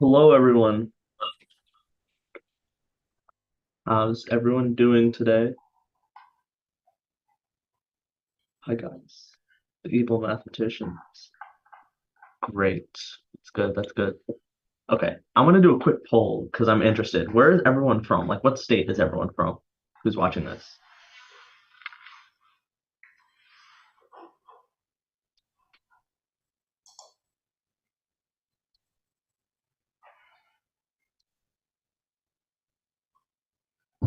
Hello, everyone. How's everyone doing today? Hi, guys. The evil mathematicians. Great. That's good. That's good. Okay, I'm gonna do a quick poll because I'm interested. Where is everyone from? Like, what state is everyone from? Who's watching this?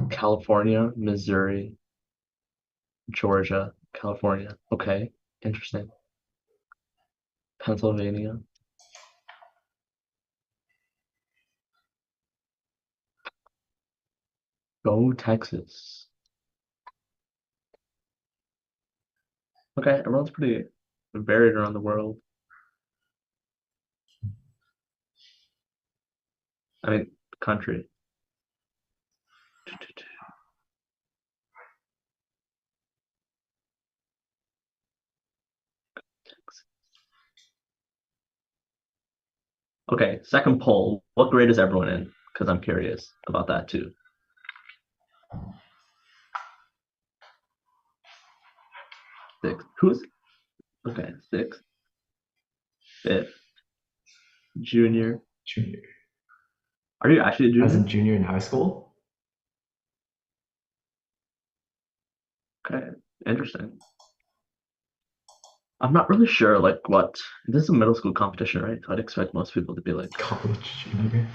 California, Missouri, Georgia, California. Okay, interesting. Pennsylvania. Go Texas. Okay, everyone's pretty varied around the world. I mean, country. Okay, second poll. What grade is everyone in? Because I'm curious about that too. Six. Who's okay? Sixth, fifth, junior. Junior. Are you actually a As junior? in junior in high school? Okay, interesting. I'm not really sure like what this is a middle school competition, right? So I'd expect most people to be like, College junior.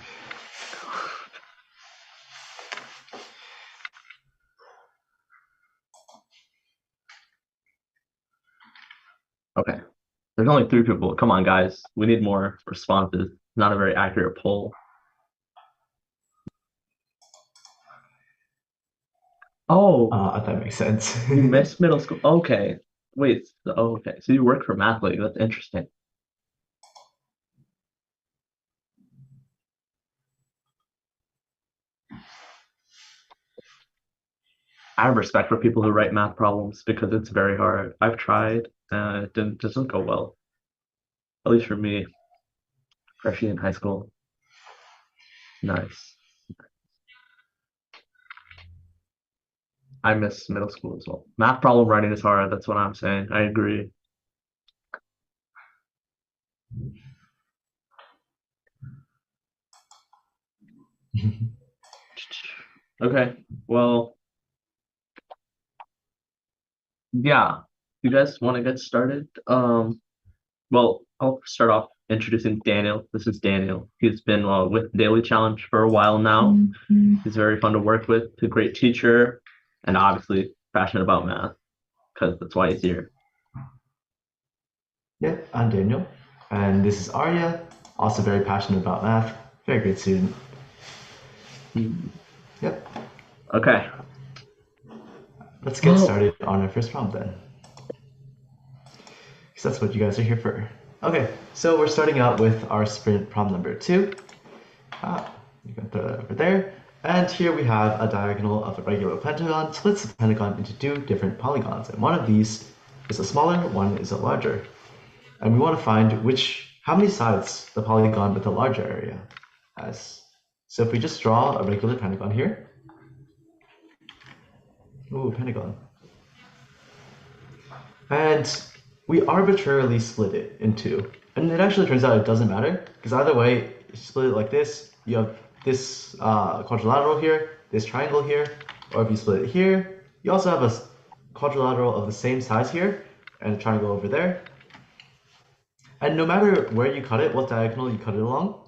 okay, there's only three people. Come on, guys, we need more responses. Not a very accurate poll. Oh, That makes sense. you missed middle school. Okay, wait. Okay, so you work for Math League. That's interesting. I have respect for people who write math problems because it's very hard. I've tried, it doesn't go well. At least for me, freshly in high school. Nice. I miss middle school as well. Math problem writing is hard. That's what I'm saying. I agree. Okay. Well, yeah. You guys want to get started? Well, I'll start off introducing Daniel. This is Daniel. He's been with Daily Challenge for a while now. He's very fun to work with, a great teacher, and obviously passionate about math because that's why he's here. Yeah, I'm Daniel. And this is Arya, also very passionate about math, very great student. Hmm. Yep, Okay. let's get Well, started on our first problem then. Because that's what you guys are here for. Okay, so we're starting out with our sprint problem number two. You can throw that over there. And here we have a diagonal of a regular pentagon splits the pentagon into two different polygons. And one of these is a smaller, one is a larger. And we want to find how many sides the polygon with the larger area has. So if we just draw a regular pentagon here, ooh, pentagon, and we arbitrarily split it in two. And it actually turns out it doesn't matter, because either way, you split it like this, you have this quadrilateral here, this triangle here, or if you split it here, you also have a quadrilateral of the same size here, and a triangle over there. And no matter where you cut it, what diagonal you cut it along,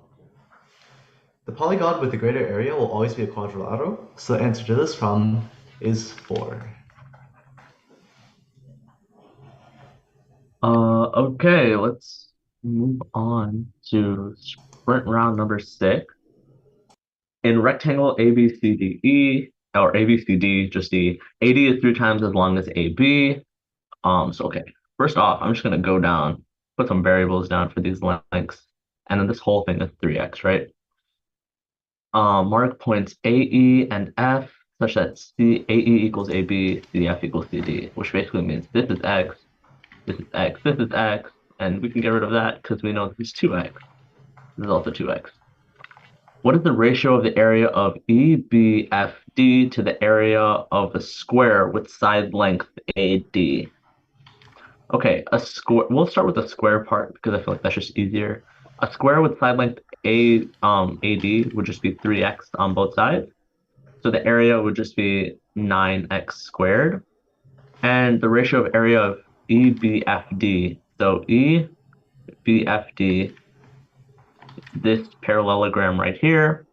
the polygon with the greater area will always be a quadrilateral, so the answer to this problem is 4. okay, let's move on to sprint round number six. In rectangle ABCDE or ABCD, just the AD is three times as long as AB. So okay, first off, I'm just gonna go down, put some variables down for these lengths, and then this whole thing is 3x, right? Mark points AE and F such that AE equals AB, CF equals CD, which basically means this is X, this is X, this is X, and we can get rid of that because we know this is 2X. This is also 2X. What is the ratio of the area of EBFD to the area of a square with side length AD? Okay, a square. We'll start with the square part because I feel like that's just easier. A square with side length AD would just be 3x on both sides. So the area would just be 9x squared. And the ratio of area of EBFD. So EBFD, this parallelogram right here,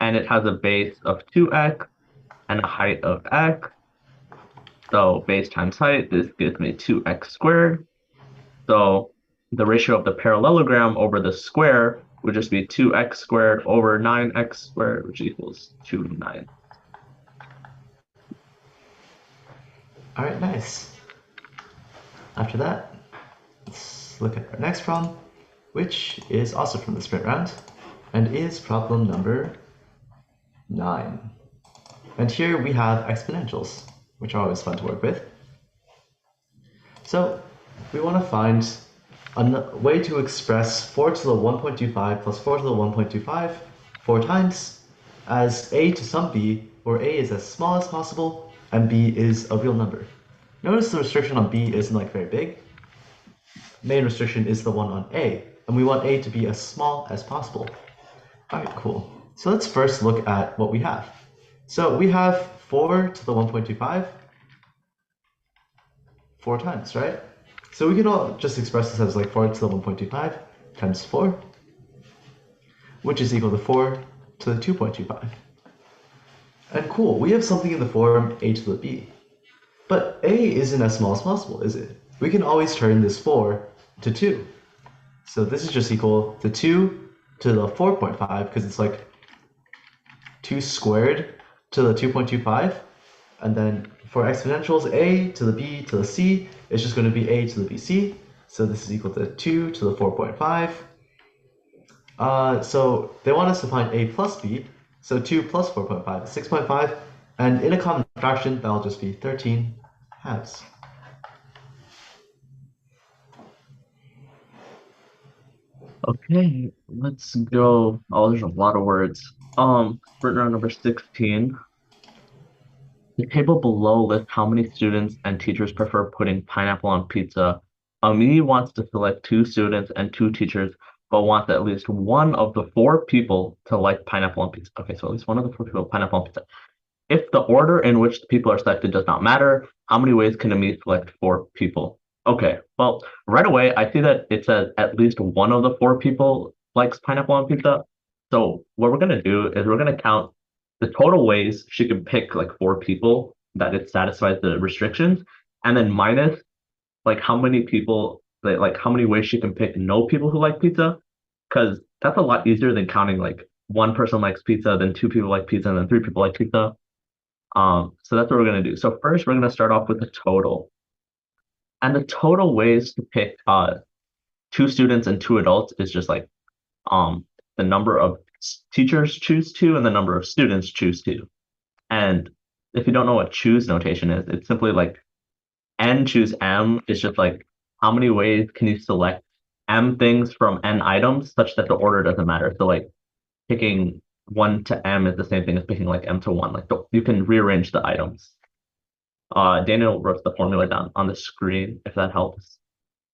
and it has a base of 2x and a height of x. So base times height, this gives me 2x squared. So the ratio of the parallelogram over the square would just be 2x squared over 9x squared, which equals 2/9. All right, nice. After that, let's look at our next problem, which is also from the sprint round, and is problem number 9. And here we have exponentials, which are always fun to work with. So we want to find a way to express 4 to the 1.25 plus 4 to the 1.25 4 times as a to some b, where a is as small as possible and b is a real number. Notice the restriction on b isn't like very big. Main restriction is the one on a, and we want a to be as small as possible. Alright, cool. So let's first look at what we have. So we have 4 to the 1.25 4 times, right? So we can all just express this as like 4 to the 1.25 times 4, which is equal to 4 to the 2.25. And cool, we have something in the form a to the b. But a isn't as small as possible, is it? We can always turn this 4 to 2. So this is just equal to 2 to the 4.5, because it's like 2 squared to the 2.25. And then for exponentials, a to the b to the c is just going to be a to the bc. So this is equal to 2 to the 4.5. So they want us to find a plus b. So 2 plus 4.5 is 6.5. And in a common fraction, that'll just be 13 halves. Okay, let's go. Oh, there's a lot of words. Sprint round number 16. The table below lists how many students and teachers prefer putting pineapple on pizza. Ami wants to select two students and two teachers, but wants at least one of the four people to like pineapple on pizza. Okay, so at least one of the four people pineapple on pizza. If the order in which the people are selected does not matter, how many ways can Ami select four people? Okay, well, right away, I see that it says at least one of the four people likes pineapple on pizza. So what we're gonna do is we're gonna count the total ways she can pick like four people that it satisfies the restrictions, and then minus like how many people like how many ways she can pick no people who like pizza, because that's a lot easier than counting like one person likes pizza, then two people like pizza, and then three people like pizza. So that's what we're gonna do. So first, we're gonna start off with the total, and the total ways to pick two students and two adults is just like um the number of teachers choose two and the number of students choose two. And if you don't know what choose notation is, it's simply like n choose m is just like how many ways can you select m things from n items such that the order doesn't matter. So like picking 1 to m is the same thing as picking like m to 1. Like you can rearrange the items. Daniel wrote the formula down on the screen if that helps.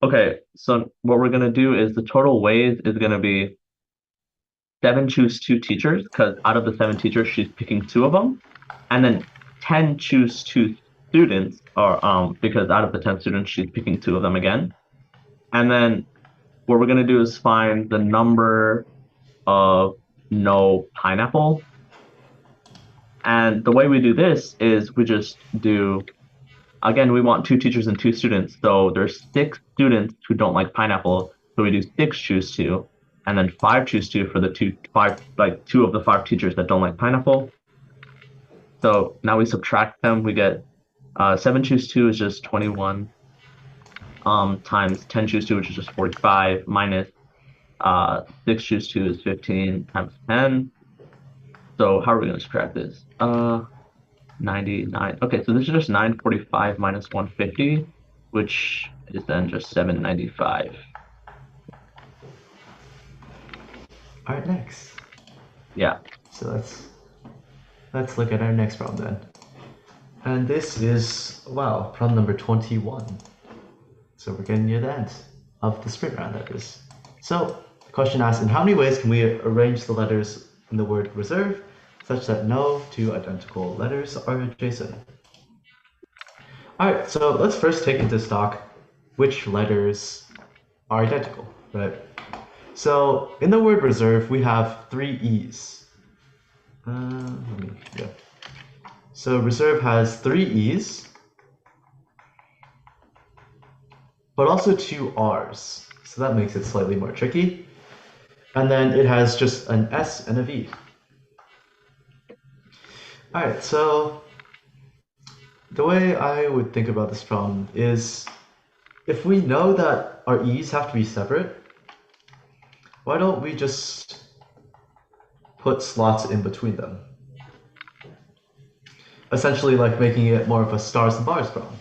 Okay, so what we're gonna do is the total ways is gonna be 7 choose two teachers because out of the 7 teachers she's picking two of them, and then 10 choose two students or because out of the 10 students she's picking two of them again. And then what we're gonna do is find the number of no pineapple. And the way we do this is we just do, again, we want two teachers and two students. So there's 6 students who don't like pineapple. So we do 6 choose two, and then 5 choose two for the two of the 5 teachers that don't like pineapple. So now we subtract them. We get 7 choose two is just 21 times 10 choose two, which is just 45, minus 6 choose two is 15 times 10. So how are we going to subtract this? 99. Okay, so this is just 945 minus 150, which is then just 795. All right, next. Yeah. So let's look at our next problem then. And this is, wow, problem number 21. So we're getting near the end of the sprint round, that is. So the question asks, in how many ways can we arrange the letters in the word reserve such that no two identical letters are adjacent? All right, so let's first take into stock which letters are identical, right? So in the word reserve, we have three E's. Yeah. So reserve has three E's, but also two R's. So that makes it slightly more tricky. And then it has just an S and a V. All right, so the way I would think about this problem is if we know that our E's have to be separate, why don't we just put slots in between them? Essentially like making it more of a stars and bars problem.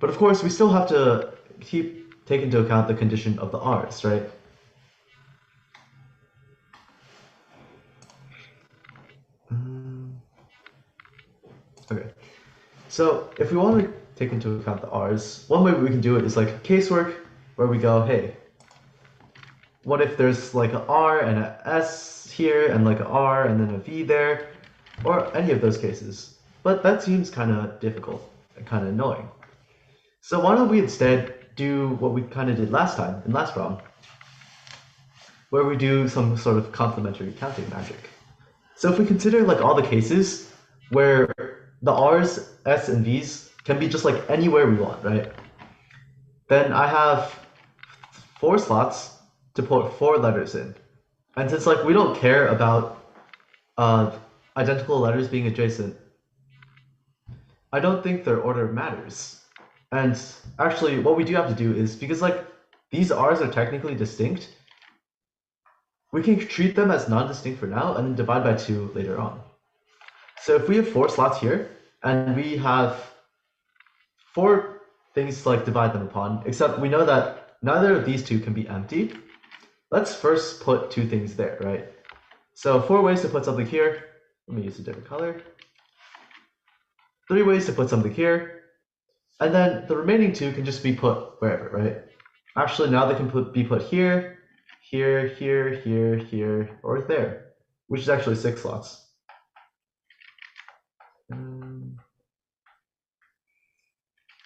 But of course, we still have to take into account the condition of the R's, right? Okay. So if we want to take into account the R's, one way we can do it is like casework, where we go, hey, what if there's like an R and an S here, and like an R and then a V there, or any of those cases. But that seems kind of difficult and kind of annoying. So why don't we instead do what we kind of did last time, in last problem, where we do some sort of complementary counting magic. So if we consider like all the cases where the R's, S, and V's can be just like anywhere we want, right? Then I have four slots to put four letters in. And since like we don't care about identical letters being adjacent, I don't think their order matters. And actually what we do have to do is, because like these R's are technically distinct, we can treat them as non-distinct for now and then divide by 2 later on. So if we have four slots here and we have four things to like divide them upon, except we know that neither of these two can be empty, let's first put two things there, right? So four ways to put something here. Let me use a different color. Three ways to put something here. And then the remaining two can just be put wherever, right? Actually, now they can be put here, here, here, here, here, or there, which is actually 6 slots.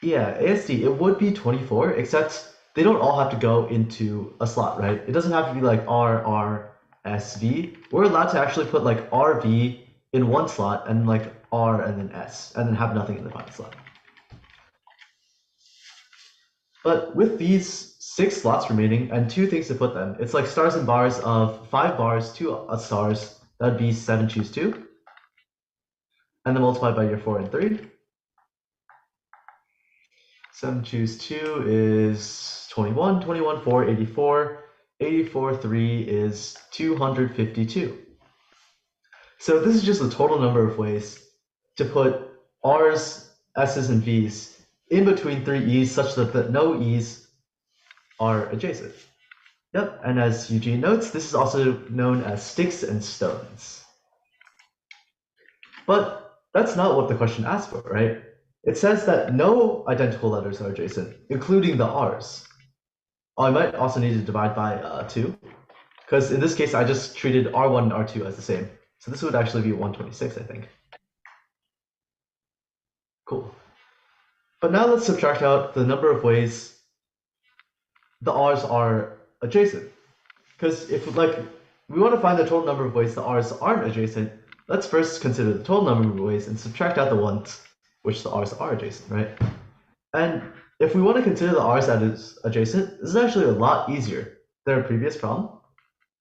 Yeah, ASD, it would be 24, except they don't all have to go into a slot, right? It doesn't have to be like R, R, S, V. We're allowed to actually put like R, V in one slot and like R and then S, and then have nothing in the final slot. But with these 6 slots remaining and 2 things to put them, it's like stars and bars of 5 bars, 2 stars, that'd be 7 choose 2. And then multiplied by your 4 and 3. 7 choose 2 is 21, 21, 4, 84. 84, 3 is 252. So this is just the total number of ways to put R's, S's, and V's in between 3 E's such that no E's are adjacent. Yep, and as Eugene notes, this is also known as sticks and stones. But that's not what the question asks for, right? It says that no identical letters are adjacent, including the R's. Oh, I might also need to divide by 2, because in this case, I just treated R1 and R2 as the same. So this would actually be 126, I think. Cool. But now let's subtract out the number of ways the R's are adjacent. Because if like we want to find the total number of ways the R's aren't adjacent, let's first consider the total number of ways and subtract out the ones which the R's are adjacent, right? And if we want to consider the R's that is adjacent, this is actually a lot easier than our previous problem,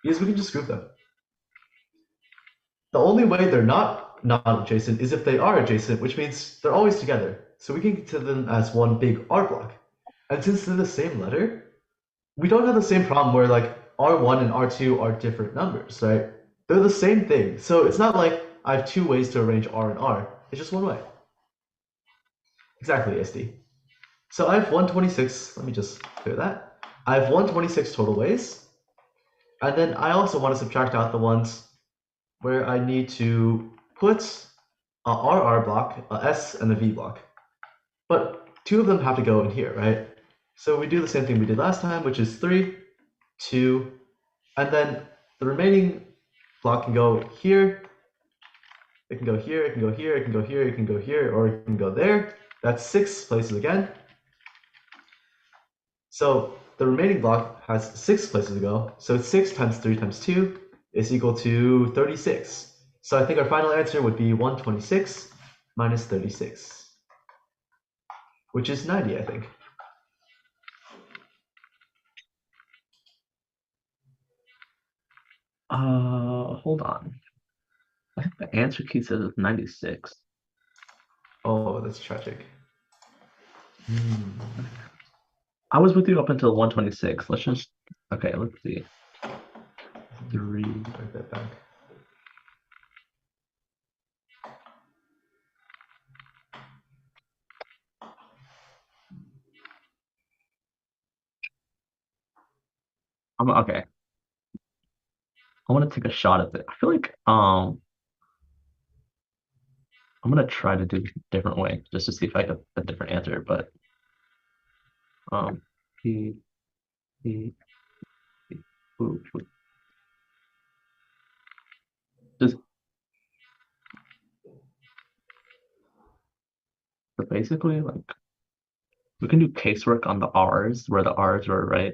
because we can just group them. The only way they're not adjacent is if they are adjacent, which means they're always together. So we can consider them as one big R block. And since they're the same letter, we don't have the same problem where like R1 and R2 are different numbers, right? They're the same thing. So it's not like I have 2 ways to arrange R and R. It's just one way. Exactly, SD. So I have 126. Let me just clear that. I have 126 total ways. And then I also want to subtract out the ones where I need to put a RR block, a S, and a V block. But two of them have to go in here, right? So we do the same thing we did last time, which is 3, 2, and then the remaining block can go here. It can go here, it can go here, it can go here, it can go here, or it can go there. That's 6 places again. So the remaining block has 6 places to go. So 6 times 3 times 2 is equal to 36. So I think our final answer would be 126 minus 36, which is 90, I think. Hold on. I think the answer key says it's 96. Oh, that's tragic. I was with you up until 126. Let's just, okay, let's see. 3. Write that back. Okay. I want to take a shot at it. I feel like I'm gonna try to do it a different way just to see if I get a different answer. But um, he he, he just so basically like we can do casework on the R's where the R's were right.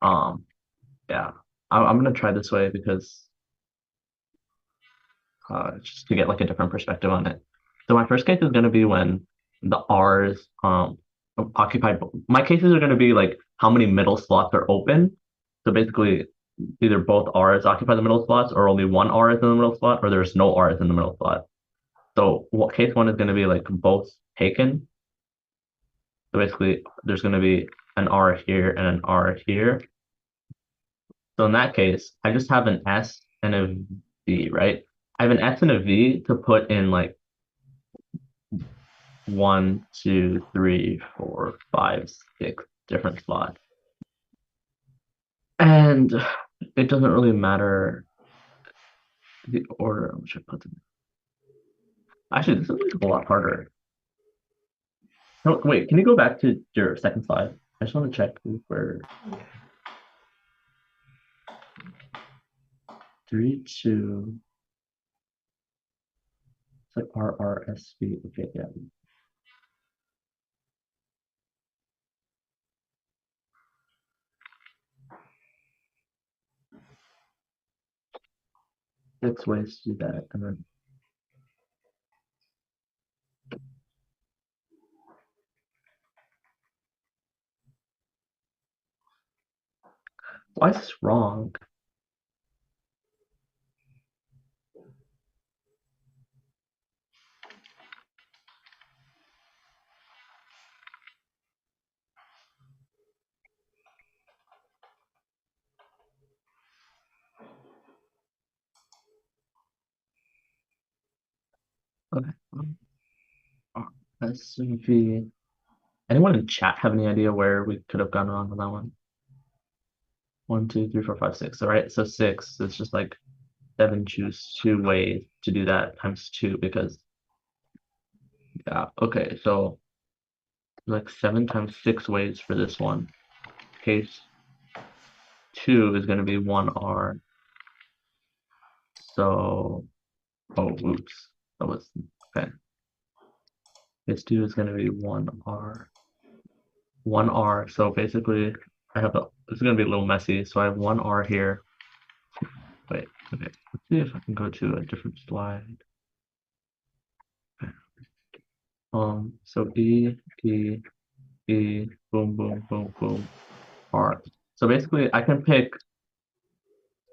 Um, yeah, I'm gonna try this way because just to get like a different perspective on it. So my first case is gonna be when the R's occupied. My cases are gonna be like how many middle slots are open. So basically, either both R's occupy the middle slots, or only one R is in the middle slot, or there's no R's in the middle slot. So what case one is gonna be like both taken. So basically, there's gonna be an R here and an R here. So in that case, I just have an S and a V, right? I have an S and a V to put in like 1, 2, 3, 4, 5, 6 different slots. And it doesn't really matter the order in which I put them. Actually, this is like a lot harder. No, wait, can you go back to your second slide? I just want to check where 3, 2, it's like RRSV. Okay, yeah. Six ways to do that. And then why is this wrong? Okay. SUV. Anyone in chat have any idea where we could have gone wrong on that one? 1, 2, 3, 4, 5, 6. All right, so 6 is just like 7 choose 2 ways to do that times 2 because yeah, okay, so like 7 times 6 ways for this one. Case 2 is gonna be 1R. So oh oops. That was okay. Case 2 is gonna be 1R. 1R. So basically I have it's gonna be a little messy. So I have 1R here. Wait, okay. Let's see if I can go to a different slide. Okay. So E, boom, boom, boom, boom, R. So basically, I can pick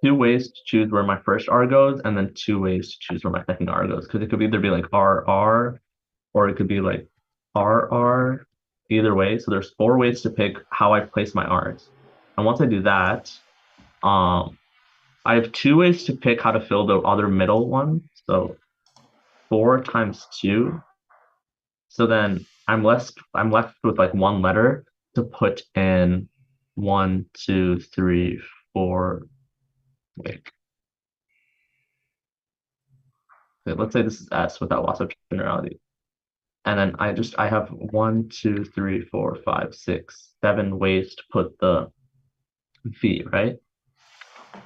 2 ways to choose where my first R goes, and then 2 ways to choose where my second R goes. Because it could either be like RR, or it could be like RR, either way. So there's 4 ways to pick how I place my R's. And once I do that, um, I have 2 ways to pick how to fill the other middle one. So 4 times 2. So then I'm left with like one letter to put in 1, 2, 3, 4. Wait. Okay, let's say this is S without loss of generality. And then I have 1, 2, 3, 4, 5, 6, 7 ways to put the V, right? Am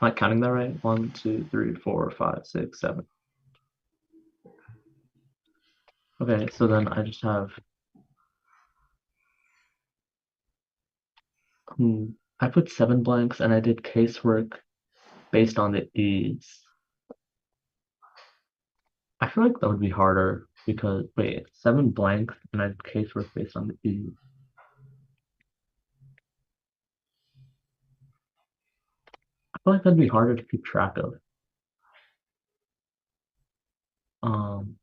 I counting that right? 1, 2, 3, 4, 5, 6, 7. Okay, so then I just have I put 7 blanks and I did casework based on the E's. I feel like that would be harder because wait, 7 blanks and I did casework based on the E's. I feel like that'd be harder to keep track of. Um,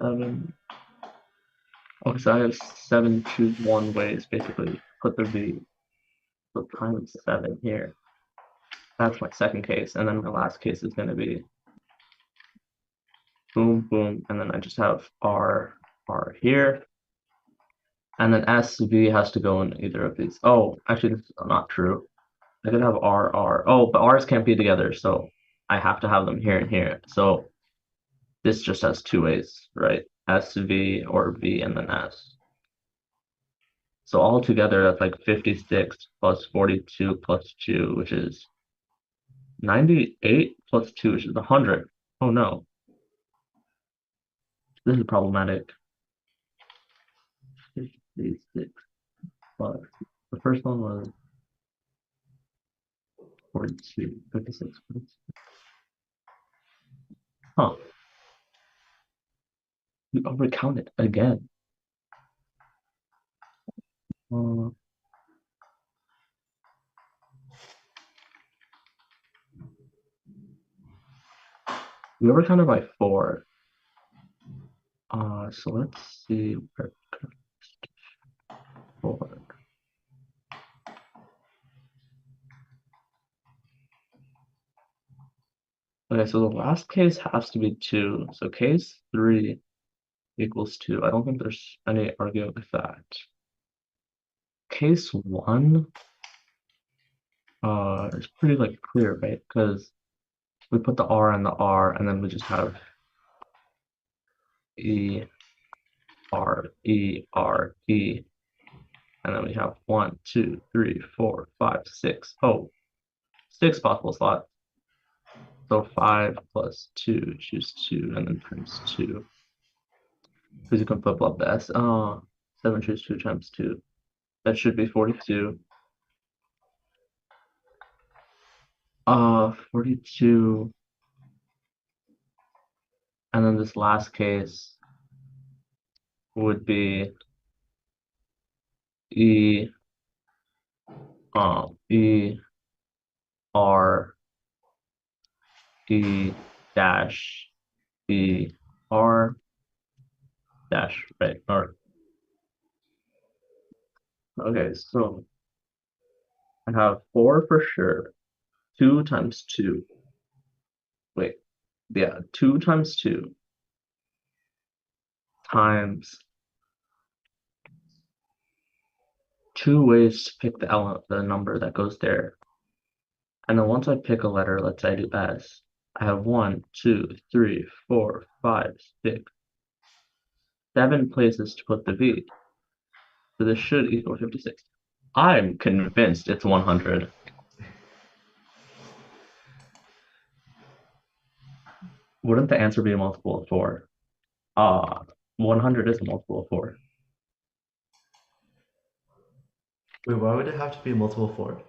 7. Okay, so I have 7 choose one ways basically. Put the V. So times 7 here. That's my second case. And then my last case is going to be boom, boom. And then I just have R here. And then S, V has to go in either of these. Oh, actually, this is not true. I could have R. Oh, but R's can't be together. So I have to have them here and here. So this just has 2 ways, right? S, V, or V, and then S. So all together, that's like 56 plus 42 plus 2, which is 98 plus 2, which is 100. Oh no, this is problematic. 56 plus. The first one was 42, 56. Huh, we overcounted again. Uh, we overcounted by 4. So let's see where 4. Okay, so the last case has to be 2. So case 3 equals 2. I don't think there's any argument with that. Case 1 is pretty like clear, right? Because we put the R and the R, and then we just have E, R, E, R, E, and then we have 1, 2, 3, 4, 5, 6. Oh, 6 possible slots. So 5 plus 2, choose 2, and then times 2. Because you can flip flop the S. 7 choose 2 times 2. That should be 42. 42. And then this last case would be E, E, R, E dash, E, R dash, right? Or okay, so I have 4 for sure. 2 times 2. Wait, yeah, 2 times 2 times 2 ways to pick the element, the number that goes there. And then once I pick a letter, let's say I do S, I have 1, 2, 3, 4, 5, 6, 7 places to put the V. So this should equal 56. I'm convinced it's 100. Wouldn't the answer be a multiple of 4? Ah, 100 is a multiple of 4. Wait, why would it have to be a multiple of 4?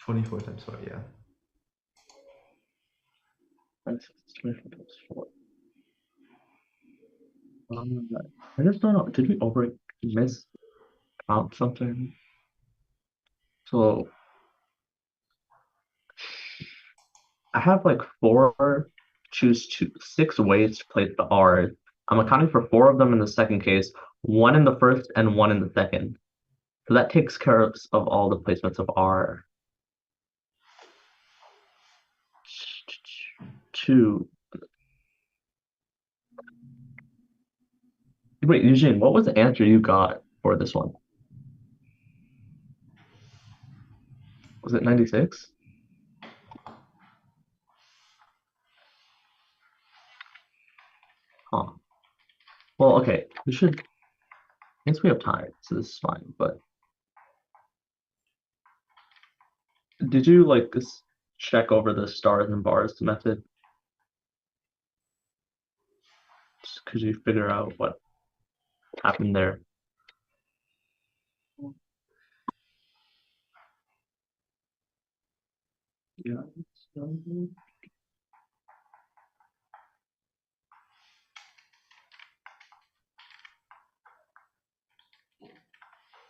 24 times 4, yeah. 24 plus 4. I just don't know. Did we over miss count something? So I have like 6 ways to place the R. I'm accounting for 4 of them in the second case, 1 in the first, and 1 in the second. So that takes care of all the placements of R. 2. Wait, Eugene, what was the answer you got for this one? Was it 96? Huh. Well, okay. We should, I guess we have time, so this is fine. But did you like this check over the stars and bars method? Could you figure out what happened there? Yeah.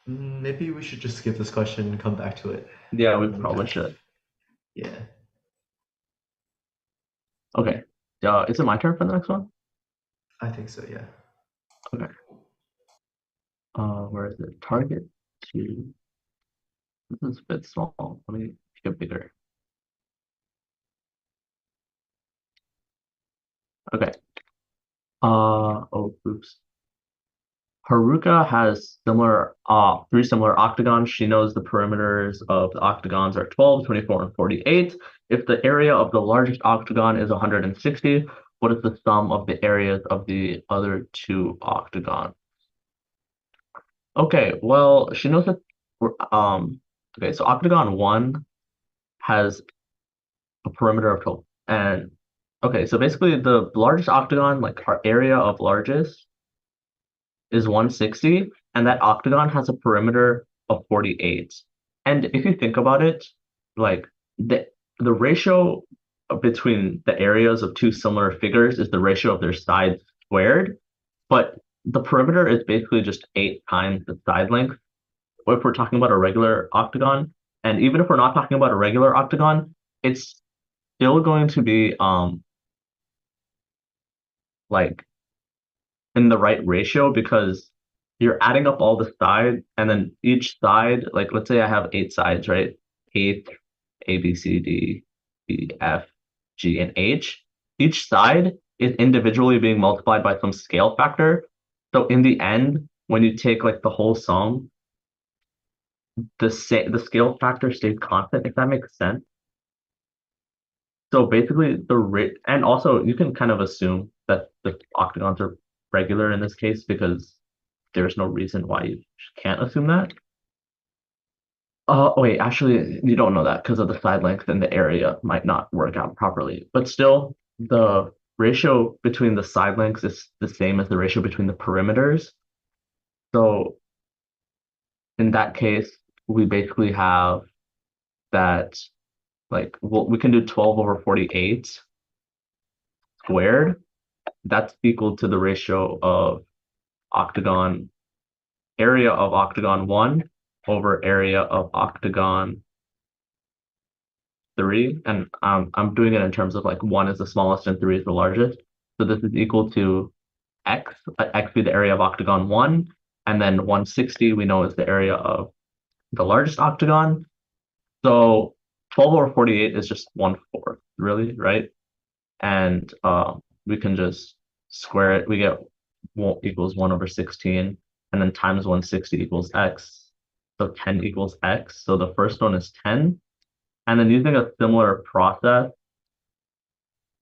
Maybe we should just skip this question and come back to it Yeah, we when we probably have. should. Yeah. Okay. Is it my turn for the next one? I think so, yeah. Okay. Where is it? Target to. This is a bit small. Let me make it bigger. Okay. Oh, oops. Haruka has three similar octagons. She knows the perimeters of the octagons are 12, 24, and 48. If the area of the largest octagon is 160, what is the sum of the areas of the other two octagons? Okay, well, she knows that okay, so octagon 1 has a perimeter of 12. And okay, so basically the largest octagon, like our area of largest, is 160, and that octagon has a perimeter of 48. And if you think about it, like the ratio between the areas of two similar figures is the ratio of their sides squared, but the perimeter is basically just 8 times the side length. If we're talking about a regular octagon, and even if we're not talking about a regular octagon, it's still going to be like in the right ratio because you're adding up all the sides and then each side, like let's say I have 8 sides, right? Eighth, A, B, C, D, E, F, G, and H. Each side is individually being multiplied by some scale factor. So in the end, when you take like the whole sum, the scale factor stays constant, if that makes sense. So basically the rate, and also you can kind of assume that the octagons are regular in this case because there's no reason why you can't assume that. Wait, actually, you don't know that because of the side length and the area might not work out properly. But still, the ratio between the side lengths is the same as the ratio between the perimeters. So in that case, we basically have that like we can do 12 over 48 squared. That's equal to the ratio of octagon area of octagon 1 over area of octagon 3. And I'm doing it in terms of like 1 is the smallest and 3 is the largest. So this is equal to x, x be the area of octagon 1, and then 160 we know is the area of the largest octagon. So 12 over 48 is just 1/4, really, right? And we can just square it. We get 1 equals 1 over 16, and then times 160 equals x. So 10 equals x. So the first one is 10. And then using a similar process,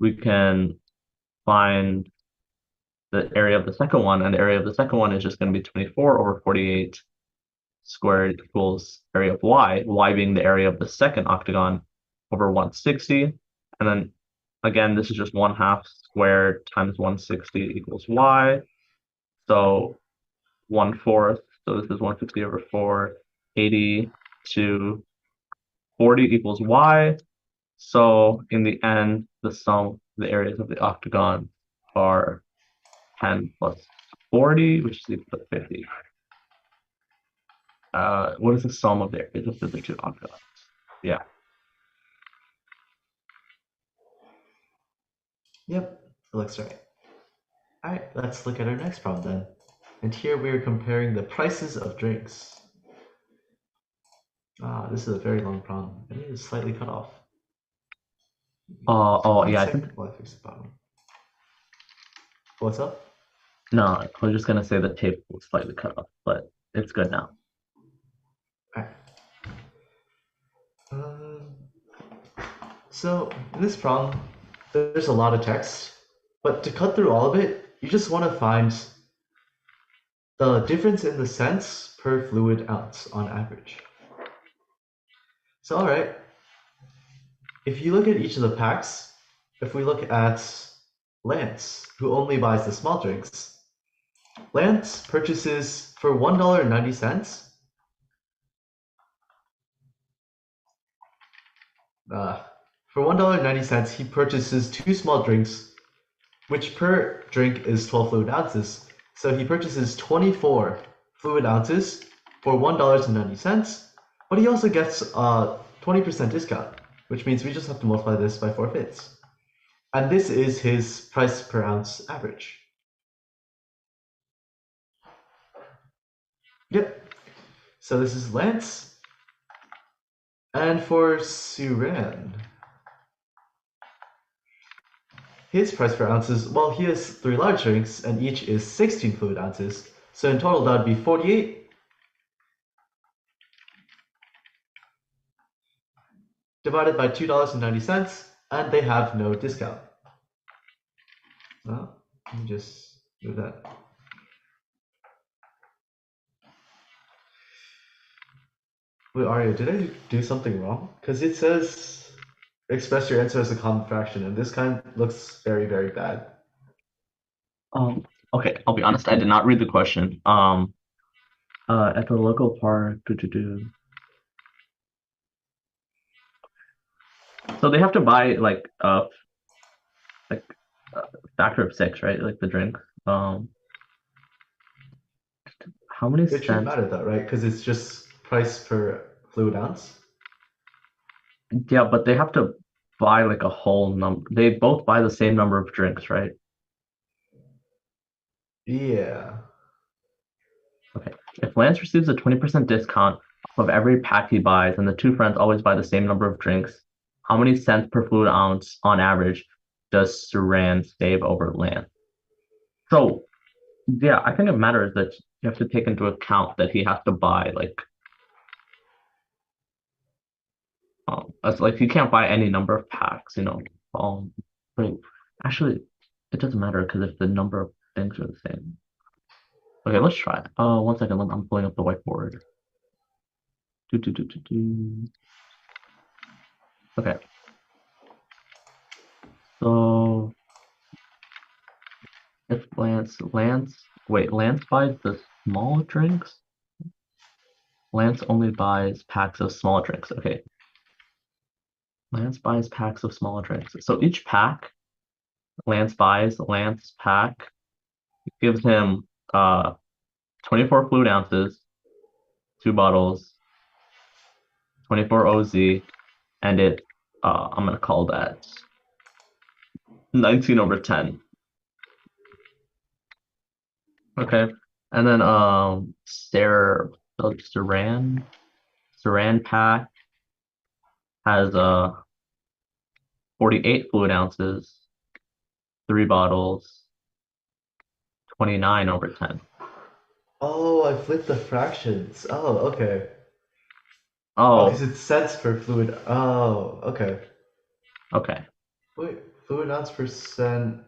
we can find the area of the second one, and the area of the second one is just going to be 24 over 48 squared equals area of y being the area of the second octagon over 160. And then again, this is just 1/2 squared times 160 equals y. So 1/4, so this is 160 over 4, 80 to 40 equals y. So in the end, the sum, the areas of the octagon are 10 plus 40, which is equal to 50. What is the sum of the areas of the two octagons? Yeah. Yep, it looks right. Alright, let's look at our next problem then. And here we are comparing the prices of drinks. This is a very long problem. I need to slightly cut off. Oh, One yeah, I think, second while I fix the bottom. What's up? no, I was just gonna say the tape was slightly cut off, but it's good now. Alright. Um, so in this problem, there's a lot of text, but to cut through all of it, you just want to find the difference in the cents per fluid ounce on average. So all right, if you look at each of the packs, if we look at Lance, who only buys the small drinks, Lance purchases for $1.90. Uh, for $1.90, he purchases two small drinks, which per drink is 12 fluid ounces. So he purchases 24 fluid ounces for $1.90, but he also gets a 20% discount, which means we just have to multiply this by 4/5. And this is his price per ounce average. Yep. So this is Lance. And for Suran, his price per ounce is, well, he has three large drinks, and each is 16 fluid ounces. So in total, that would be 48 divided by $2.90, and they have no discount. Well, let me just do that. Wait, Arya, did I do something wrong? Because it says express your answer as a common fraction, and this kind looks very, very bad. Um, okay, I'll be honest, I did not read the question. At the local park, so they have to buy like a factor of six, right? Like the drink. Um, how many It shouldn't cents? matter though, right? Because it's just price per fluid ounce. Yeah, but they have to buy like a whole number. They both buy the same number of drinks, right? Yeah. Okay. If Lance receives a 20% discount off of every pack he buys, and the two friends always buy the same number of drinks, how many cents per fluid ounce on average does Saran save over Lance? So, yeah, I think it matters that you have to take into account that he has to buy that's like you can't buy any number of packs, you know. Um, but actually, it doesn't matter because if the number of things are the same. Okay, let's try it. One second, I'm pulling up the whiteboard. Do, do, do, do, do. Okay, so if Lance buys the small drinks. Lance only buys packs of small drinks. Okay, Lance buys packs of small drinks. So each pack Lance pack gives him 24 fluid ounces, two bottles, 24 OZ, and I'm gonna call that 19 over 10. Okay. And then the Saran pack has 48 fluid ounces, three bottles, 29 over 10. Oh, I flipped the fractions. Oh, okay. Oh, because Oh, it's cents per fluid. Oh, okay. okay. Wait, fluid ounce percent.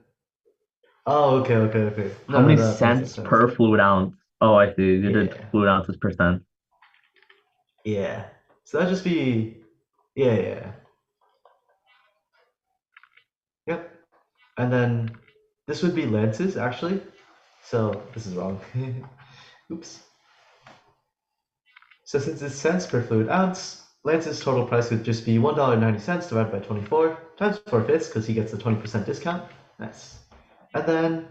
Oh, okay, okay, okay. How No, no, many that makes cents sense. per fluid ounce? Oh, I see. You did Yeah, fluid ounces percent. yeah. So that'd just be, yeah, yeah. Yep. And then this would be lenses, actually. So this is wrong. Oops. So since it's cents per fluid ounce, Lance's total price would just be $1.90 divided by 24 times 4/5 because he gets the 20% discount. Nice. And then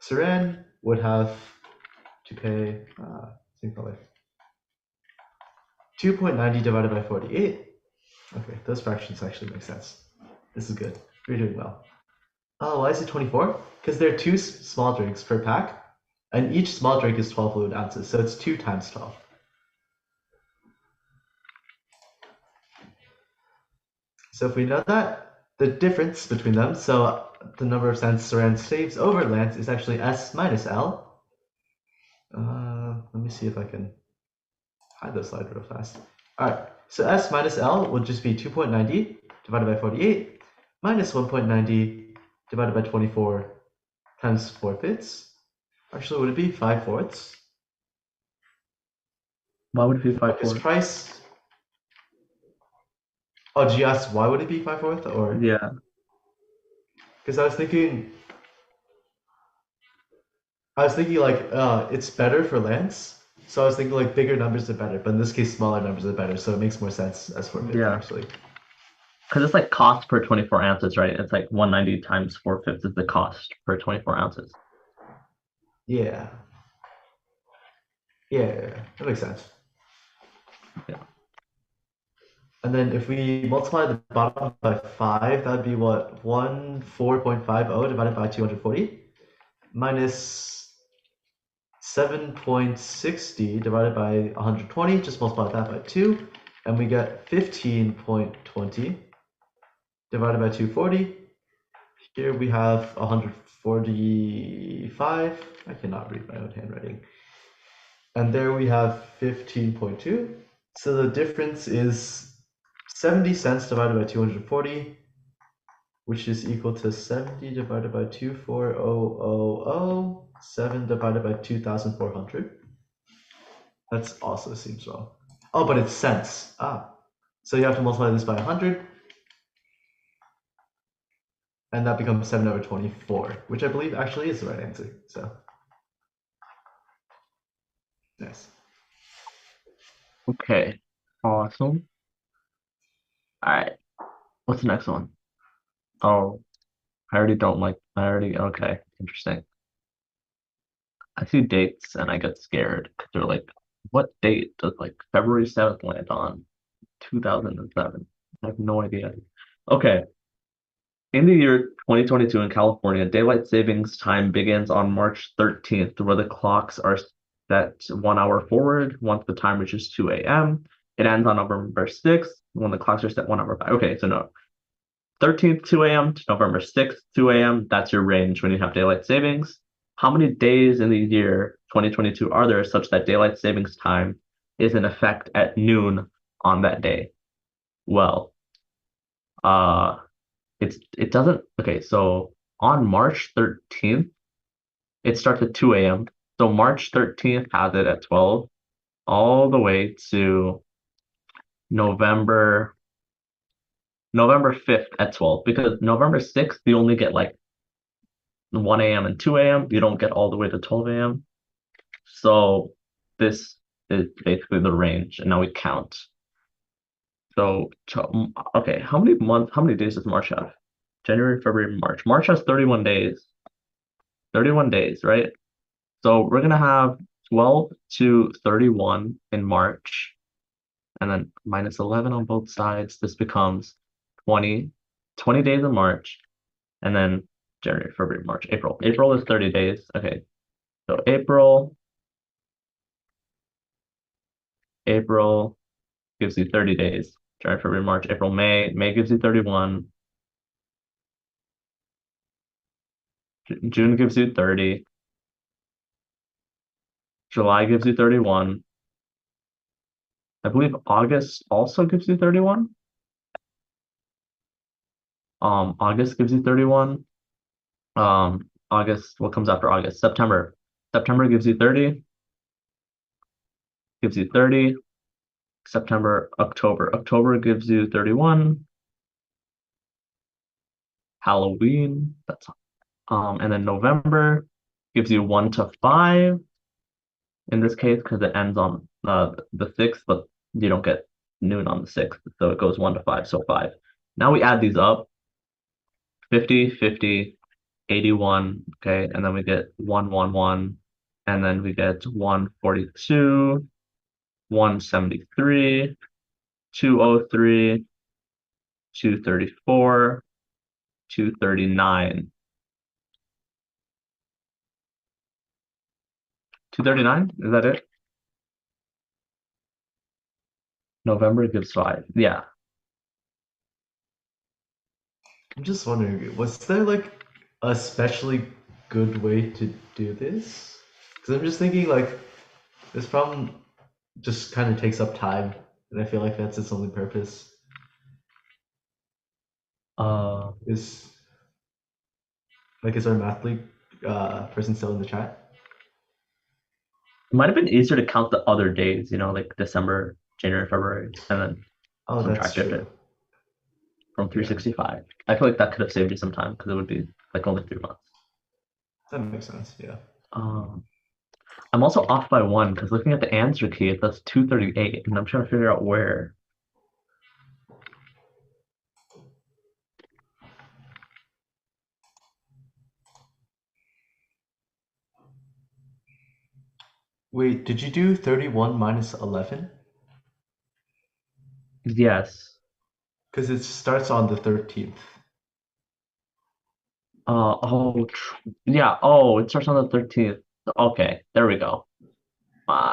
Saran would have to pay, same color, 2.90 divided by 48. Okay, those fractions actually make sense. This is good. You're doing well. Oh, why is it 24? Because there are two small drinks per pack, and each small drink is 12 fluid ounces, so it's 2 times 12. So if we know that, the difference between them, so the number of cents Rand saves over Lance is actually S minus L. Let me see if I can hide the slide real fast. All right, so S minus L would just be 2.90 divided by 48 minus 1.90 divided by 24 times 4/5. Actually, would it be 5/4? Why would it be No, five because four? price. Oh, did you ask why would it be 5/4? Or Yeah, because I was thinking like it's better for Lance. So I was thinking like bigger numbers are better, but in this case smaller numbers are better, so it makes more sense as 4/5 yeah. actually. Because it's like cost per 24 ounces, right? It's like 190 times 4/5 is the cost per 24 ounces. Yeah. Yeah, that makes sense. Yeah. And then if we multiply the bottom by 5, that would be what? 14.50 divided by 240 minus 7.60 divided by 120. Just multiply that by 2, and we get 15.20 divided by 240. Here we have 145. I cannot read my own handwriting. And there we have 15.2. So the difference is 70 cents divided by 240, which is equal to 70 divided by 24000, 7 divided by 2400. That also seems wrong. Oh, but it's cents. Ah. So you have to multiply this by 100, and that becomes 7/24, which I believe actually is the right answer. So, nice. Okay. Awesome. All right. What's the next one? Oh, I already don't like, I already, okay. Interesting. I see dates and I get scared because they're like, what date does like February 7th land on? 2007. I have no idea. Okay. In the year 2022 in California, daylight savings time begins on March 13th, where the clocks are set 1 hour forward once the time reaches 2 a.m. It ends on November 6th when the clocks are set 1 hour back. Okay, so no. 13th, 2 a.m. to November 6th, 2 a.m. That's your range when you have daylight savings. How many days in the year 2022 are there such that daylight savings time is in effect at noon on that day? Well, uh, it doesn't. Okay, so on March 13th, it starts at 2 a.m. So March 13th has it at 12 all the way to November November 5th at 12 because November 6th you only get like 1 a.m. and 2 a.m. You don't get all the way to 12 a.m. So this is basically the range, and now we count. So okay, how many days does March have? January, February, March. March has 31 days. 31 days, right? So we're gonna have 12 to 31 in March, and then minus 11 on both sides. This becomes 20, 20 days in March, and then January, February, March, April. April is 30 days. Okay, so April gives you 30 days. January, February, March, April, May. May gives you 31. June gives you 30. July gives you 31. I believe August also gives you 31. August gives you 31. August, what comes after August? September. September gives you 30, gives you 30. September, October. October gives you 31. Halloween, that's and then November gives you 1 to 5 in this case because it ends on the 6th, but you don't get noon on the 6th, so it goes 1 to 5, so 5. Now we add these up, 50, 50, 81, okay, and then we get 111, and then we get 142, 173, 203, 234, 239. 239? Is that it? November gives 5. Yeah. I'm just wondering, was there like a especially good way to do this? Because I'm just thinking like this problem just kind of takes up time, and I feel like that's its only purpose. Uh, Is is our math league person still in the chat? it might have been easier to count the other days, like December, January, February, and then Oh, that's subtract true. it from Yeah, 365. I feel like that could have saved you some time because it would be like only 3 months. that makes sense. Yeah. Um, I'm also off by one because looking at the answer key, it says 238, and I'm trying to figure out where. Wait, did you do 31 minus 11? Yes. Because it starts on the 13th. Yeah. Oh, it starts on the 13th. Okay, there we go.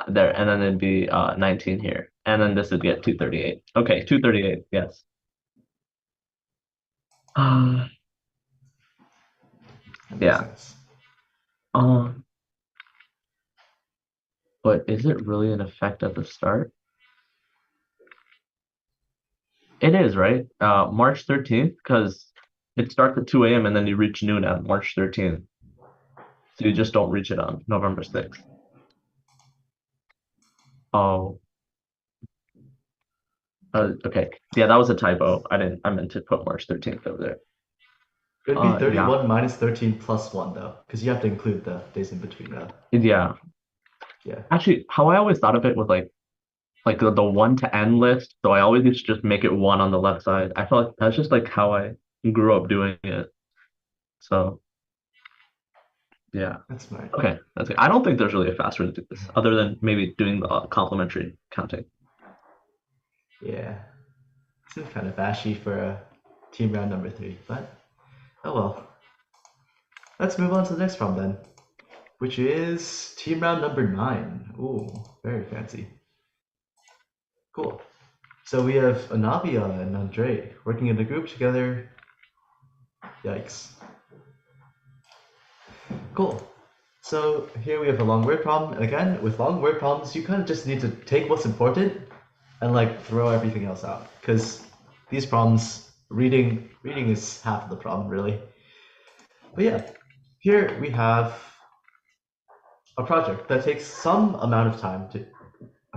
There, and then it'd be 19 here, and then this would get 238. Okay, 238. Yes. Uh, That makes yeah. sense. Um, but is it really an effect at the start? It is, right? March 13th, because it starts at 2 a.m. and then you reach noon on March 13th. So you just don't reach it on November 6th. Oh, okay. Yeah, that was a typo. I meant to put March 13th over there. It'd be Yeah. 31 minus 13 plus 1, though, because you have to include the days in between. Yeah. Yeah, Actually, how I always thought of it was like the one to n list. So I always used to just make it one on the left side. I felt like that's just like how I grew up doing it. So yeah. that's smart. Okay, that's good. I don't think there's really a fast way to do this, other than maybe doing the complementary counting. Yeah, seems kind of ashy for a team round number 3, but oh well. Let's move on to the next problem then, which is team round number 9. Ooh, very fancy. Cool. So we have Anabia and Andre working in a group together. Yikes. Cool. So here we have a long word problem. Again, with long word problems, you kind of just need to take what's important and like throw everything else out. Because these problems, reading is half of the problem, really. But yeah, here we have a project that takes some amount of time to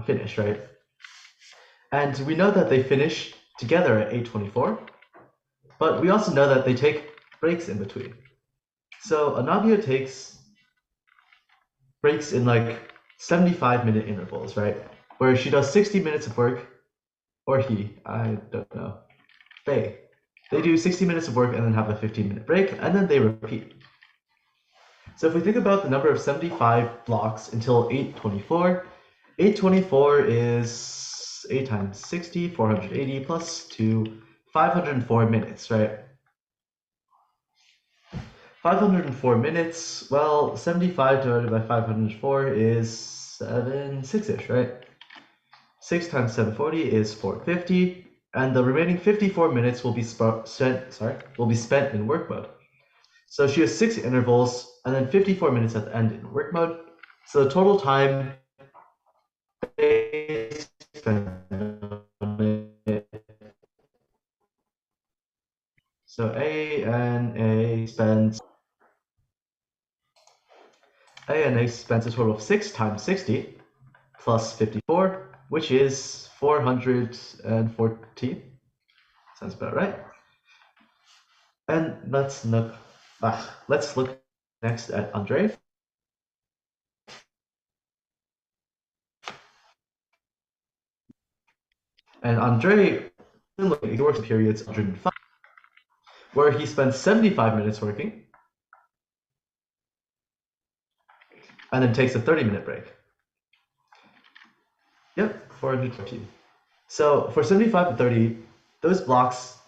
finish, right? And we know that they finish together at 8:24, but we also know that they take breaks in between. So Anabia takes breaks in like 75-minute intervals, right? Where she does 60 minutes of work, or he, I don't know, they. They do 60 minutes of work and then have a 15-minute break, and then they repeat. So if we think about the number of 75 blocks until 8:24, 8:24 is 8 times 60, 480 plus 2, 504 minutes, right? 504 minutes, well, 75 divided by 504 is 6-ish, right? 6 times 740 is 450, and the remaining 54 minutes will be spent in work mode. So she has 6 intervals and then 54 minutes at the end in work mode. So the total time they spend on it. So A spends a total of 6 times 60 plus 54, which is 414. Sounds about right. And let's look next at Andre. And Andre he works periods 105, where he spends 75 minutes working and then takes a 30-minute break. Yep, 414. So for 75 and 30, those blocks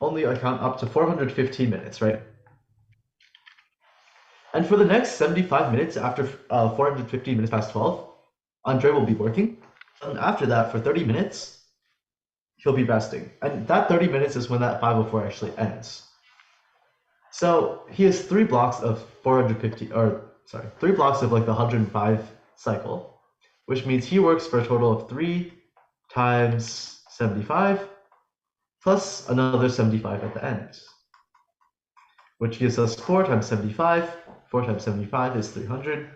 only account up to 415 minutes, right? And for the next 75 minutes after 415 minutes past 12, Andre will be working. And after that, for 30 minutes, he'll be resting. And that 30 minutes is when that 504 actually ends. So he has 3 blocks of 450, or sorry, 3 blocks of like the 105 cycle, which means he works for a total of 3 times 75 plus another 75 at the end, which gives us 4 times 75. 4 times 75 is 300.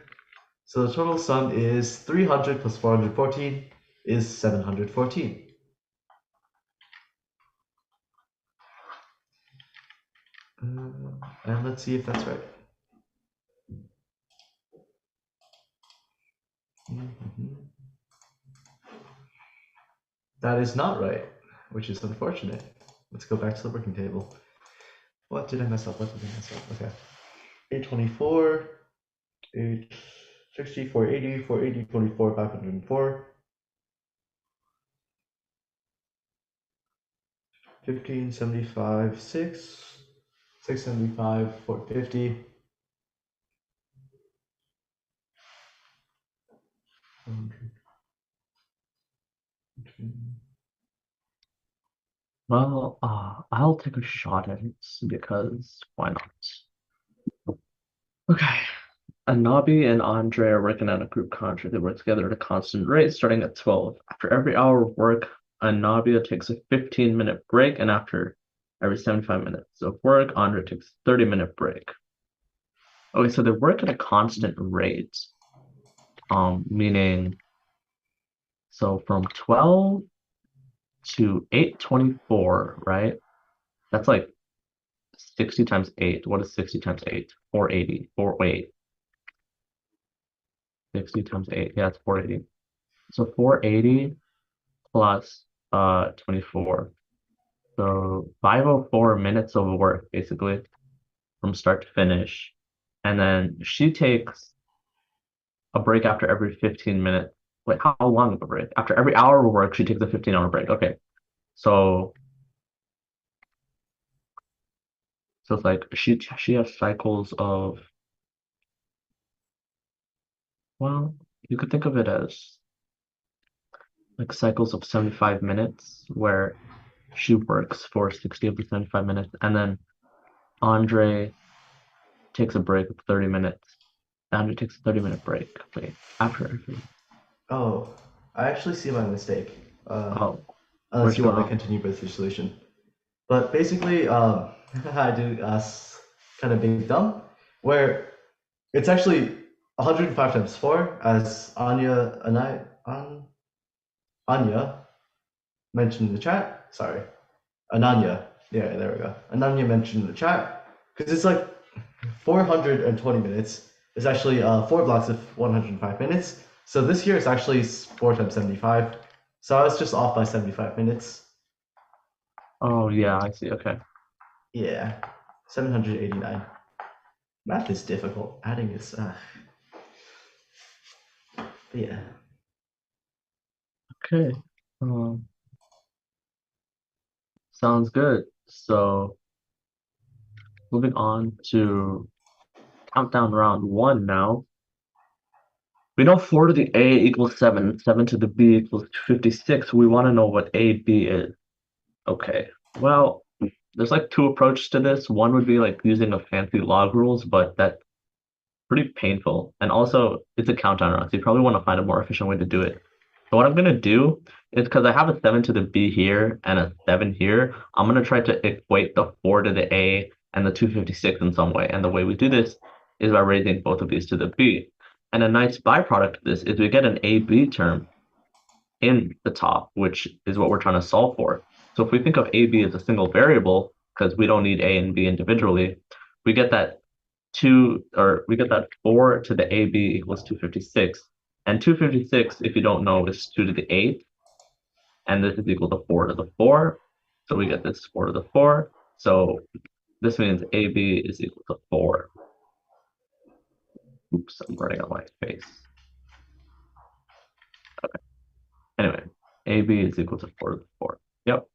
So the total sum is 300 plus 414 is 714. And let's see if that's right. That is not right, which is unfortunate. Let's go back to the working table. What did I mess up? What did I mess up? Okay. 824, 860, 480, 480, 24, 504, 1575, 6, 675, 450. Well, I'll take a shot at it because why not? Okay. Anabi and Andre are working on a group contract. They work together at a constant rate starting at 12. After every hour of work, Anabia takes a 15-minute break, and after every 75 minutes of work, Andre takes a 30-minute break. Okay, so they work at a constant rate, meaning so from 12 to 824, right? That's like 60 times 8. What is 60 times 8? 480. Wait, 60 times 8. Yeah, it's 480. So 480 plus 24. So 504 minutes of work basically from start to finish. And then she takes a break after every 15 minutes. Wait, how long of a break? After every hour of work, she takes a 15-hour break. Okay. So it's like she has cycles of, well, you could think of it as like cycles of 75 minutes where she works for 60 of the 75 minutes, and then Andre takes a break of 30 minutes. Andre takes a 30-minute break. Wait, after every. Oh, I actually see my mistake. Oh, Unless where'd you you go want to wrong? continue with your solution. But basically, I do kind of big dumb, where it's actually 105 times 4, as Anya mentioned in the chat. Sorry, Ananya. Yeah, there we go. Ananya mentioned in the chat because it's like 420 minutes. It's actually 4 blocks of 105 minutes. So this here is actually 4 times 75. So I was just off by 75 minutes. Oh, yeah, I see. Okay. Yeah, 789. Math is difficult. Adding is, yeah. Okay. Um, Sounds good. So moving on to countdown round one now. We know 4 to the A equals 7, 7 to the B equals 56. We want to know what AB is. Okay. Well, there's like two approaches to this. One would be like using a fancy log rules, but that's pretty painful. And also, it's a countdown round, so you probably want to find a more efficient way to do it. So what I'm gonna do is because I have a 7 to the B here and a 7 here, I'm gonna try to equate the 4 to the A and the 256 in some way. And the way we do this is by raising both of these to the B. And a nice byproduct of this is we get an AB term in the top, which is what we're trying to solve for. So if we think of AB as a single variable, because we don't need A and B individually, we get that we get that 4 to the AB equals 256. And 256, if you don't know, is 2 to the 8th, and this is equal to 4 to the 4. So we get this 4 to the 4. So this means AB is equal to 4. Oops, I'm writing on my face. Okay. Anyway, AB is equal to 4 to the 4. Yep.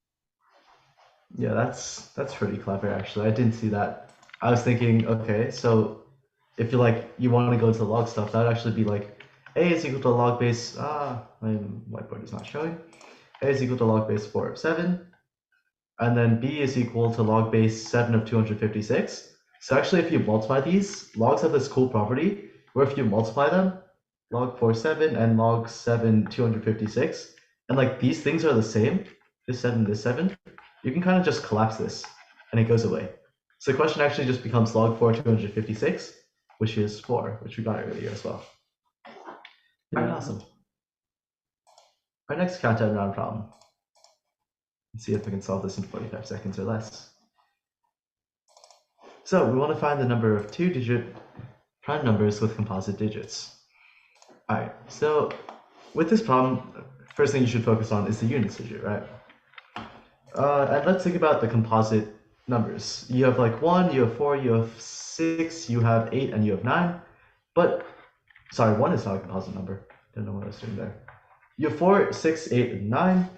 Yeah, that's pretty clever actually. I didn't see that. I was thinking, okay, so if you want to go to log stuff, that would actually be like a is equal to log base my whiteboard is not showing. A is equal to log base 4 of 7, and then b is equal to log base 7 of 256. So actually, if you multiply these, logs have this cool property where if you multiply them, log 47 and log 7, 256, and like these things are the same, this 7, you can kind of just collapse this and it goes away. So the question actually just becomes log 4, 256, which is 4, which we got earlier as well. All right, Yeah. awesome. Our next countdown round problem. Let's see if we can solve this in 45 seconds or less. So we want to find the number of two-digit prime numbers with composite digits. All right, so with this problem, first thing you should focus on is the units digit, right? And let's think about the composite numbers. You have like 1, you have 4, you have 6, you have 8, and you have 9. But, sorry, 1 is not a composite number. Don't know what I was doing there. You have 4, 6, 8, and 9.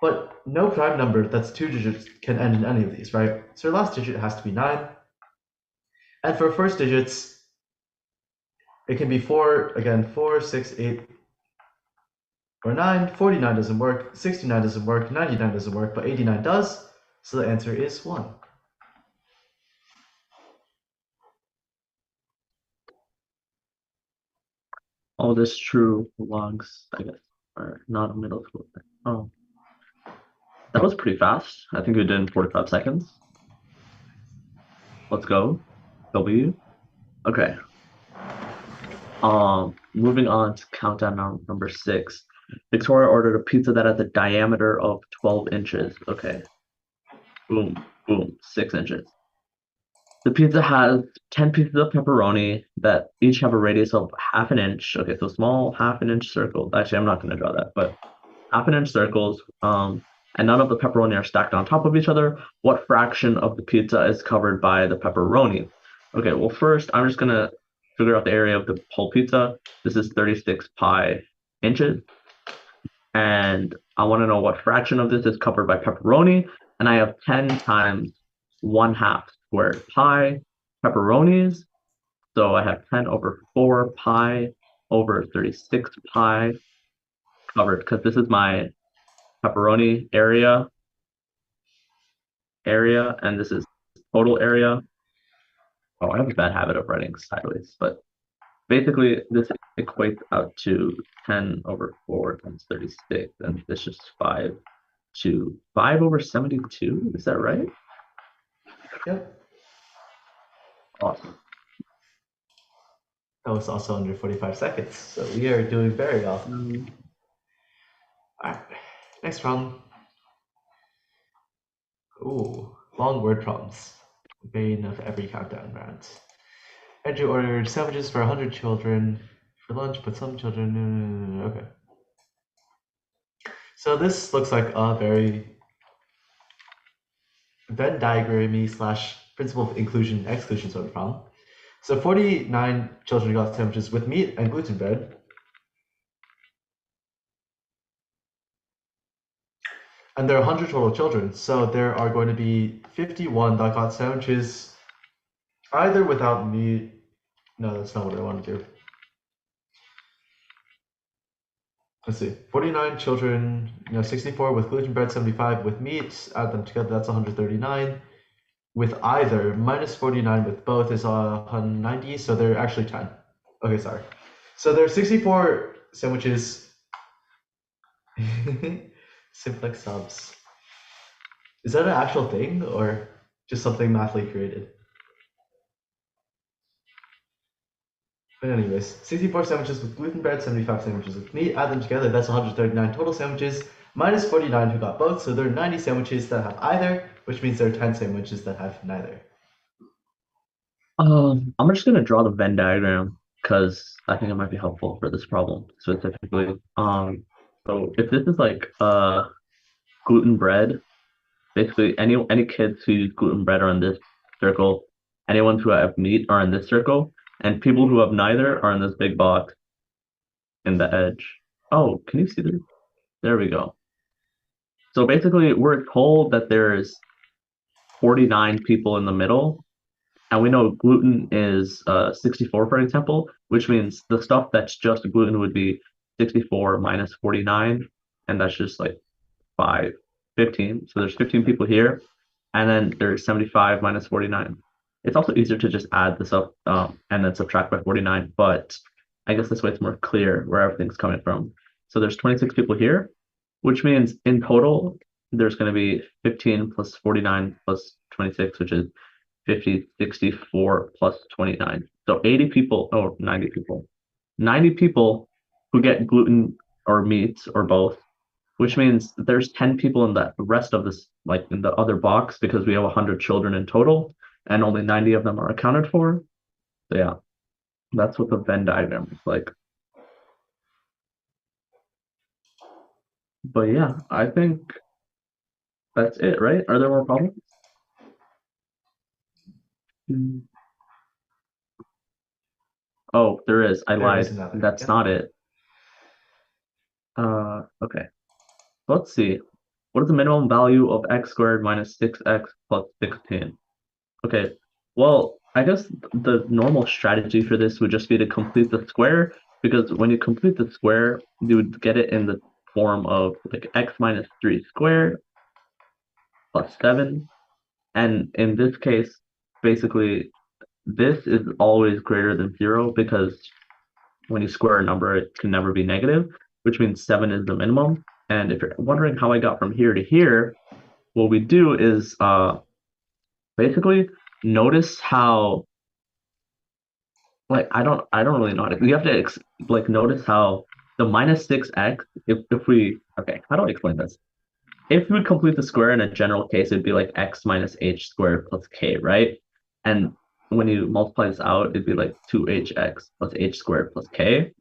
But no prime number that's two digits can end in any of these, right? So your last digit has to be 9. And for first digits, it can be 4, again, 4, 6, 8, or 9. 49 doesn't work, 69 doesn't work, 99 doesn't work, but 89 does. So the answer is 1. All this true logs, I guess, are not a middle school thing. Oh, that was pretty fast. I think we did in 45 seconds. Let's go. W. Okay. Moving on to countdown number 6. Victoria ordered a pizza that has a diameter of 12 inches. Okay. Boom, boom, 6 inches. The pizza has 10 pieces of pepperoni that each have a radius of half an inch. Okay, so small half an inch circle. Actually, I'm not going to draw that, but half an inch circles. And none of the pepperoni are stacked on top of each other. What fraction of the pizza is covered by the pepperoni? Okay, well, first, I'm just going to figure out the area of the whole pizza. This is 36 pi inches. And I want to know what fraction of this is covered by pepperoni. And I have 10 times 1/2 squared pi pepperonis. So I have 10 over 4 pi over 36 pi covered because this is my pepperoni area, and this is total area. Oh, I have a bad habit of writing sideways, but basically this equates out to 10 over 4 times 36, and this is 5 to 5 over 72. Is that right? Yep. Awesome. That was also under 45 seconds, so we are doing very well. All right, next problem. Ooh, long word problems. Bane of every countdown round. Andrew ordered sandwiches for 100 children for lunch, but some children. Okay. So this looks like a very Venn diagrammy slash principle of inclusion and exclusion sort of problem. So 49 children got sandwiches with meat and gluten bread. And there are 100 total children, so there are going to be 51 that got sandwiches either without meat. No, that's not what I want to do. Let's see. 49 children, 64 with gluten bread, 75 with meat. Add them together, that's 139. With either, minus 49 with both is 190, so they're actually 10. Okay, sorry. So there are 64 sandwiches. Simplex subs. Is that an actual thing or just something mathly created? But anyways, 64 sandwiches with gluten bread, 75 sandwiches with meat. Add them together, that's 139 total sandwiches, minus 49 who got both. So there are 90 sandwiches that have either, which means there are 10 sandwiches that have neither. I'm just gonna draw the Venn diagram because I think it might be helpful for this problem specifically. So if this is like gluten bread, basically any kids who use gluten bread are in this circle. Anyone who have meat are in this circle, and people who have neither are in this big box in the edge. Oh, can you see this? There we go. So basically, we're told that there's 49 people in the middle, and we know gluten is 64, for example, which means the stuff that's just gluten would be 64 minus 49, and that's just like 5, 15. So there's 15 people here, and then there's 75 minus 49. It's also easier to just add this up and then subtract by 49, but I guess this way it's more clear where everything's coming from. So there's 26 people here, which means in total, there's going to be 15 plus 49 plus 26, which is 50, 64 plus 29. So 80 people, or 90 people. 90 people who get gluten or meats or both, which means there's 10 people in the rest of this, like in the other box, because we have 100 children in total, and only 90 of them are accounted for. So yeah, that's what the Venn diagram is like. But yeah, I think that's it, right? Are there more problems? Mm. Oh, there is. I There is lied. another. That's Yep. not it. Okay. Let's see. What is the minimum value of x squared minus 6x plus 16? Okay, well, I guess the normal strategy for this would just be to complete the square, because when you complete the square, you would get it in the form of like x minus 3 squared plus 7. And in this case, basically, this is always greater than 0 because when you square a number, it can never be negative, which means 7 is the minimum. And if you're wondering how I got from here to here, what we do is basically notice how like I don't really know how to, you have to like notice how the minus 6x, if we, okay, how do I explain this? If we complete the square in a general case, it'd be like x minus h squared plus k, right? And when you multiply this out, it'd be like 2hx plus h squared plus k.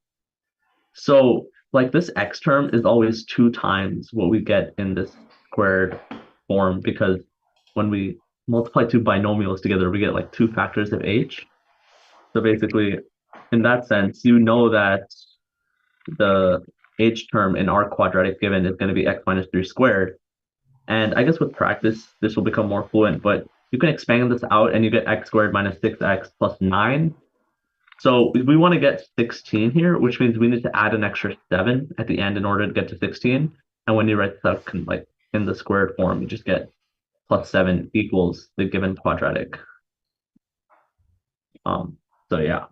So like this x term is always two times what we get in this squared form, because when we multiply two binomials together, we get like two factors of h. So basically, in that sense, you know that the h term in our quadratic given is going to be x minus 3 squared. And I guess with practice, this will become more fluent, but you can expand this out and you get x squared minus 6x plus 9. So we want to get 16 here, which means we need to add an extra 7 at the end in order to get to 16. And when you write this out like in the squared form, you just get plus 7 equals the given quadratic. So yeah.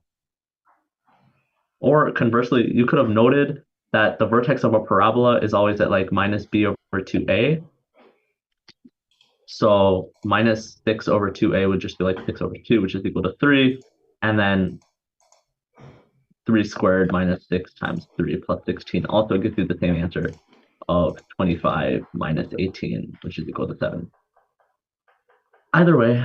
Or conversely, you could have noted that the vertex of a parabola is always at like minus b over 2a. So minus 6 over 2a would just be like 6 over 2, which is equal to 3. And then 3 squared minus 6 times 3 plus 16 also gives you the same answer of 25 minus 18, which is equal to 7. Either way,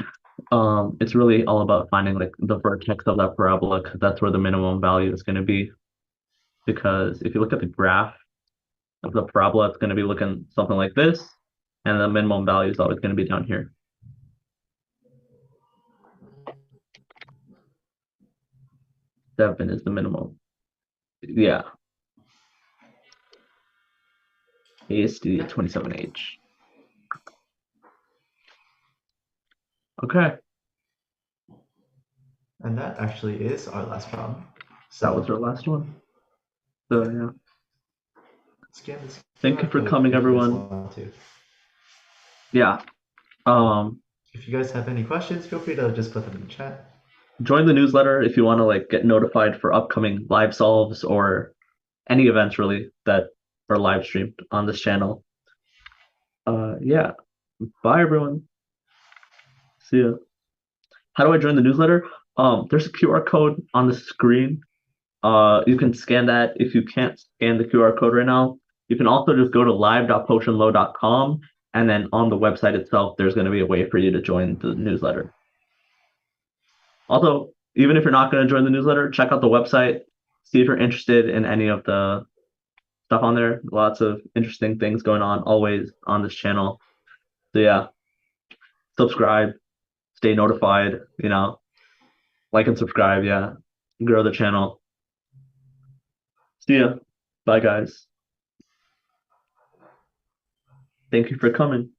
it's really all about finding like the vertex of that parabola, because that's where the minimum value is going to be. Because if you look at the graph of the parabola, it's going to be looking something like this, and the minimum value is always going to be down here. 7 is the minimum. Yeah, ASD Yep. 27H. Okay, And that actually is our last problem. that was our So last one. So yeah, scan this thank you QR for code coming, if you guys everyone. want to. Yeah, um, If you guys have any questions, feel free to just put them in the chat. join the newsletter if you want to like get notified for upcoming live solves or any events really that are live streamed on this channel. Yeah, bye everyone. See ya. How do I join the newsletter? There's a QR code on the screen. You can scan that if you can't scan the QR code right now. You can also just go to live.potionlow.com, and then on the website itself, there's going to be a way for you to join the newsletter. Also, even if you're not going to join the newsletter, check out the website, see if you're interested in any of the stuff on there. Lots of interesting things going on always on this channel. So yeah, subscribe, stay notified, like and subscribe, yeah. Grow the channel. See ya. Bye guys. Thank you for coming.